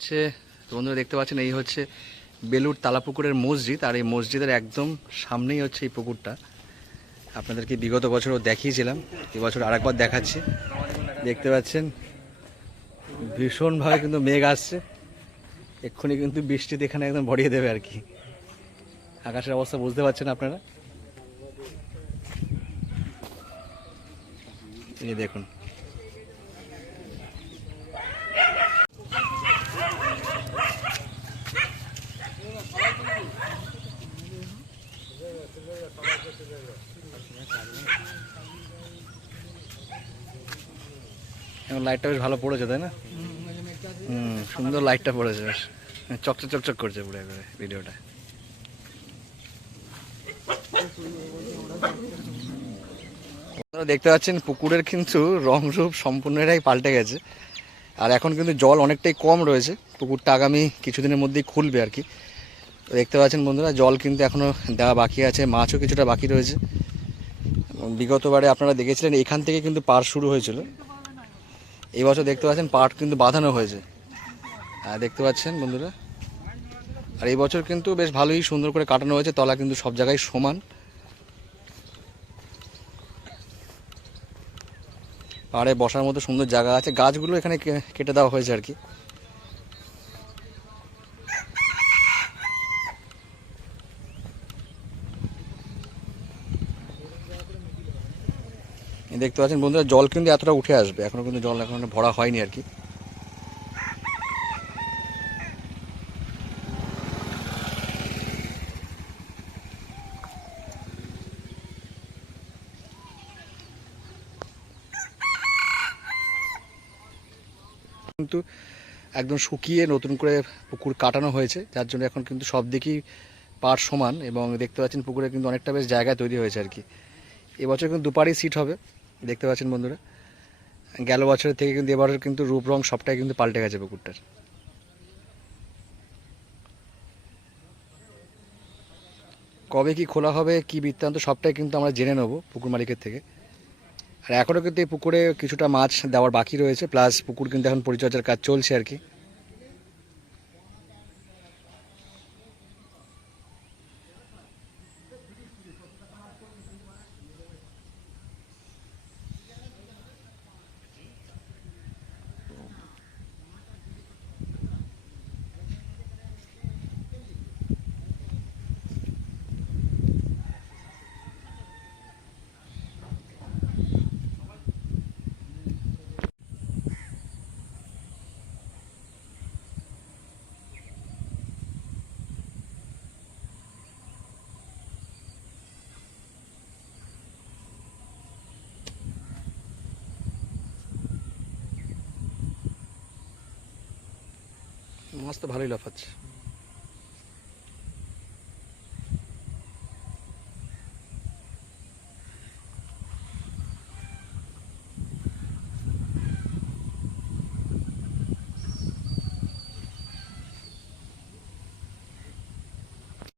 হচ্ছে বন্ধুরা দেখতে পাচ্ছেন এই হচ্ছে বেলুড় তালাপুকুরের মসজিদ। আর এই মসজিদের একদম সামনেই হচ্ছে এই পুকুরটা। আপনাদেরকে বিগত বছরও দেখিয়েছিলাম, এবছর আরেকবার দেখাচ্ছি। দেখতে পাচ্ছেন ভীষণভাবে কিন্তু মেঘ আসছে, এক্ষুনি কিন্তু বৃষ্টিতে এখানে একদম ভরিয়ে দেবে আর কি। আকাশের অবস্থা বুঝতে পারছেন আপনারা, এই দেখুন। এখন লাইটটা বেশ ভালো পড়েছে তাই না? সুন্দর লাইটটা পড়েছে, বেশ চকচক চকচক করছে পুরো একবারে ভিডিওটা। আপনারা দেখতে পাচ্ছেন পুকুরের কিন্তু রং রূপ সম্পূর্ণটাই পাল্টে গেছে। আর এখন কিন্তু জল অনেকটাই কম রয়েছে, পুকুরটা আগামী কিছুদিনের মধ্যেই খুলবে আর কি। দেখতে পাচ্ছেন বন্ধুরা, জল কিন্তু এখনও দেওয়া বাকি আছে, মাছও কিছুটা বাকি রয়েছে। বিগতবারে আপনারা দেখেছিলেন এখান থেকে কিন্তু পার শুরু হয়েছিল, এই বছর দেখতে পাচ্ছেন পাট কিন্তু বাঁধানো হয়েছে, দেখতে পাচ্ছেন বন্ধুরা। আর এই বছর কিন্তু বেশ ভালোই সুন্দর করে কাটানো হয়েছে, তলা কিন্তু সব জায়গায় সমান। পাহাড়ে বসার মতো সুন্দর জায়গা আছে, গাছগুলো এখানে কেটে দেওয়া হয়েছে আর কি। দেখতে পাচ্ছেন বন্ধুরা, জল কিন্তু এতটা উঠে আসবে, এখনো কিন্তু জল এখন ভরা হয়নি আর কি। কিন্তু একদম শুকিয়ে নতুন করে পুকুর কাটানো হয়েছে, যার জন্য এখন কিন্তু সব দিকেই পাড় সমান। এবং দেখতে পাচ্ছেন পুকুরে কিন্তু অনেকটা বেশ জায়গা তৈরি হয়েছে আর কি। এবছর কিন্তু দুপারই সিট হবে, দেখতে পাচ্ছেন বন্ধুরা। গেল বছরের থেকে কিন্তু এবারের কিন্তু রূপ রং সবটাই কিন্তু পাল্টে গেছে পুকুরটার। কবে কি খোলা হবে, কি বৃত্তান্ত, সবটাই কিন্তু আমরা জেনে নেবো পুকুর মালিকের থেকে। আর এখনও কিন্তু এই পুকুরে কিছুটা মাছ দেওয়ার বাকি রয়েছে, প্লাস পুকুর কিন্তু এখন পরিচর্যার কাজ চলছে আর কি। মাছ তো ভালোই লাফাচ্ছে।